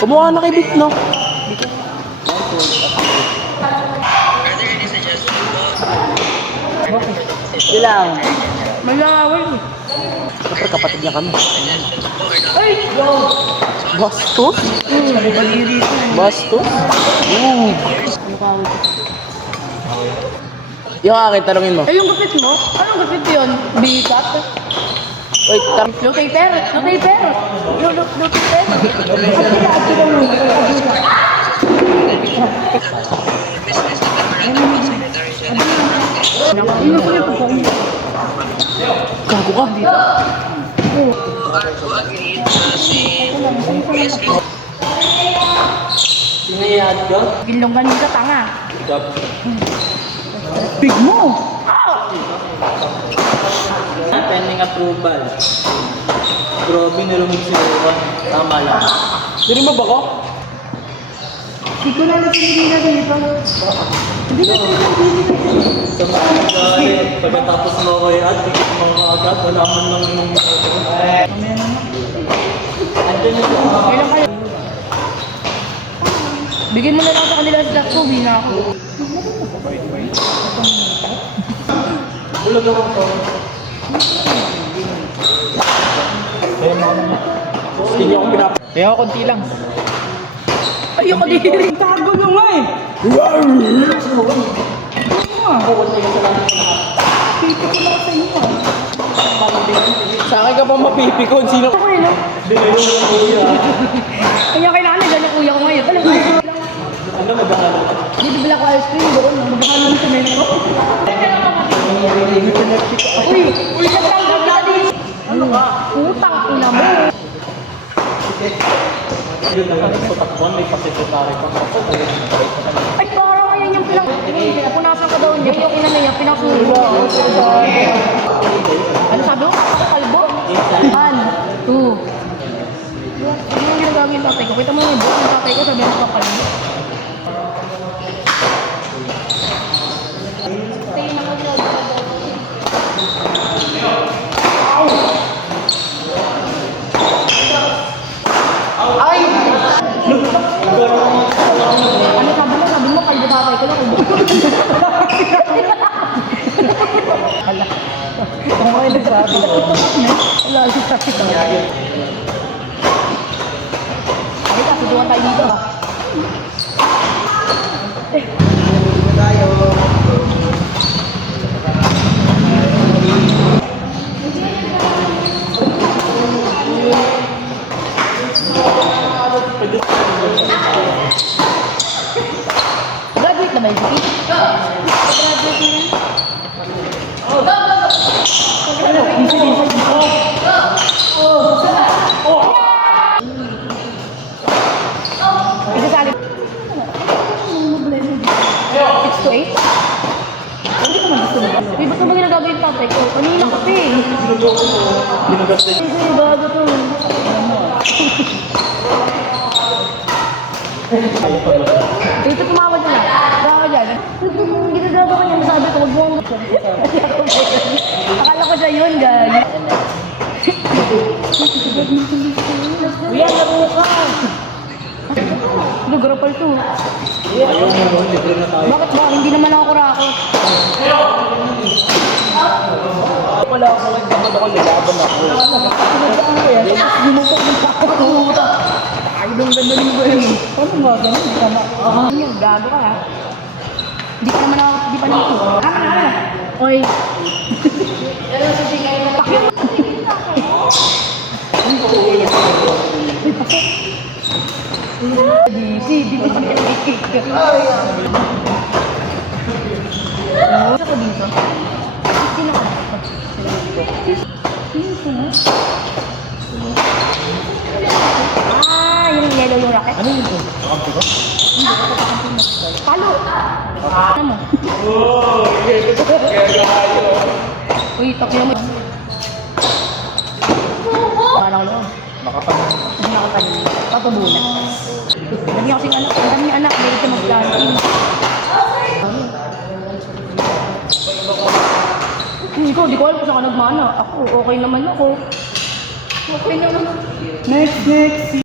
Kumuha na kay Vic, no? Ilang? Malaway. Siyempre, kapatid niya kami. Ay! Bastos? Baliri ko. Bastos? Ano ka ako? Yung akin, tanongin mo. Ay, yung gupit mo? Anong gupit yun? Bikat? Wait, Locator? Locator? Locator? gago ka. Sinayad ka? Gilong kanina tanga. Big mo! Pending approval. Grabe na lumig si Rowan. Tama lang. Diri mo ba ko? Hindi ko na hindi na dito. Hindi na dito. Sa mga pagkatapos mo ko yan, tikit mo agad, wala man lang yung andyan yung Kailan kayo? Bigyan mo na lang sa kanila sa dakto, uwi na ako. bulag ako ko. Hindi ako pinap... Kaya ako konti lang. Ayoko din. Tago nyo nga eh! Pipi ko lang sa inyo. Sa akin ka pa mapipikon, sino? Ako yun, no? Kaya kailangan na dyan yung kuya ko ngayon. Alam mo, Ano magkakalo? dito bila ko ice cream doon. Magkakalo ng semento. Uy, sabrang ganda din. Ano ka? Utang ina mo. Yun naman sa takbuhan, may pasikotari pa. Ay, parang ngayon yung pinapunasan ko daw niya. Yung ina niya, pinasubo. Ano sabi mo? Kalbo? 1, 2. Ano yung ginagawa yung tatay ko? Kita mo yung book ng tatay ko, sabi mo kalbo. Ay! Ano sabi mo? Sabi mo, kalbo tatay ko lang. Hala. Kung ay nagsabi ko. Wala, sabi ko. Ay, kasuduan tayo dito. Graduate na ba yung Vicky? Graduate yun. Isasali. 6 to 8? Hindi ko man gusto mo. Uy, ba't naman ginagawa yung tatay ko? Kanina ko pa eh. Binugas na Ay, bago to. Dito tumawad na lang. Bawa dyan. Ginagawa ko niya, sabi ko, wag mo ang... Akala ko siya yun, guys. Uy, laro ka. Lugarapal to. ayaw mo nun, libre na tayo. Bakit ba? Hindi naman ako rakot. Wala ako sa akin, dapat ako lalaban ako. Ano ko yan? Lumupok ng tao. Ay, dong ganda ng ba yun? Paano ba? Ganun, di ka na. Ano, gago ka ha? Hindi pa naman ako, hindi pa naman ako. Ano? Oy. Pero sisingay na pakyo. Di pa pinakikik ka. Ano ko dito? Sino ka dito? Sino? Yung yellow yung racket? Ano yun? Kakampi ko? Palo! Ano mo? Uy, takyo mo. Paano ko lang? Makapansin. Hindi na ako kanina. Patubunan. Dami kasing anak. Ang dami anak. May ito mag-planting. Ikaw, di ko alam kung saan ka nagmana. Ako, okay naman ako. Okay naman. Next!